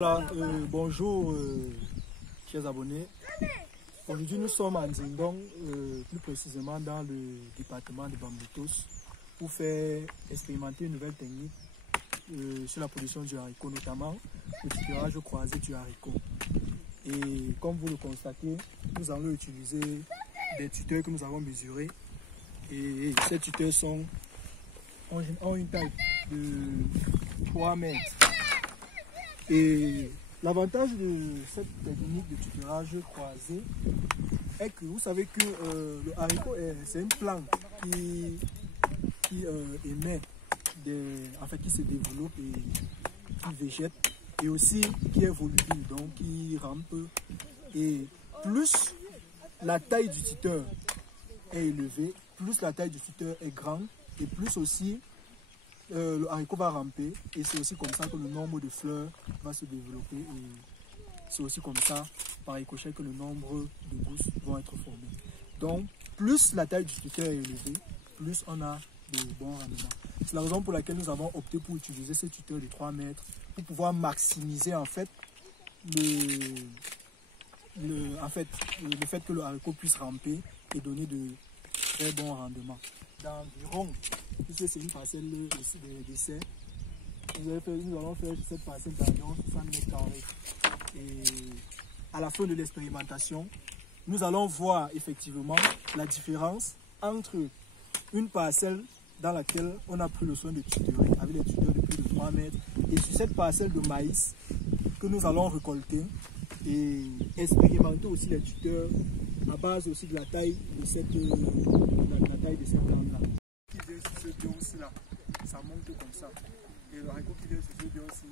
Voilà, bonjour chers abonnés. Aujourd'hui nous sommes en Zindong, plus précisément dans le département de Bamboutos, pour faire expérimenter une nouvelle technique sur la production du haricot, notamment le tutorage croisé du haricot. Et comme vous le constatez, nous allons utiliser des tuteurs que nous avons mesurés. Et ces tuteurs ont une taille de 3 mètres. Et l'avantage de cette technique de tutorage croisé est que vous savez que le haricot, c'est une plante qui émet, qui se développe et qui végète, et aussi qui est volubile, donc qui rampe. Et plus la taille du tuteur est élevée, plus la taille du tuteur est grande, et plus aussi le haricot va ramper, et c'est aussi comme ça que le nombre de fleurs va se développer, et c'est aussi comme ça, par ricochet, que le nombre de gousses vont être formés. Donc, plus la taille du tuteur est élevée, plus on a de bons rendements. C'est la raison pour laquelle nous avons opté pour utiliser ce tuteur de 3 mètres, pour pouvoir maximiser en fait le fait que le haricot puisse ramper et donner de très bons rendements. D'environ, puisque c'est une parcelle d'essai, nous allons faire cette parcelle d'environ 60 mètres carrés. Et à la fin de l'expérimentation, nous allons voir effectivement la différence entre une parcelle dans laquelle on a pris le soin de tutorer avec des tuteurs de plus de 3 mètres, et sur cette parcelle de maïs que nous allons récolter, et expérimenter aussi les tuteurs à base aussi de la taille de cette plante-là. Qui vient sur ce bion aussi là, ça monte comme ça. Et le haricot qui vient sur ce bion aussi,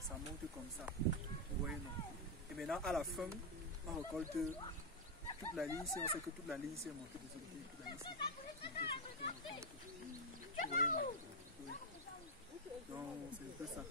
ça monte comme ça. Vous voyez, non? Et maintenant, à la fin, on récolte toute la ligne ici. On sait que toute la ligne ici est montée de ce côté, toute la ligne ici. Vous voyez, non? Oui. Donc, c'est un peu ça.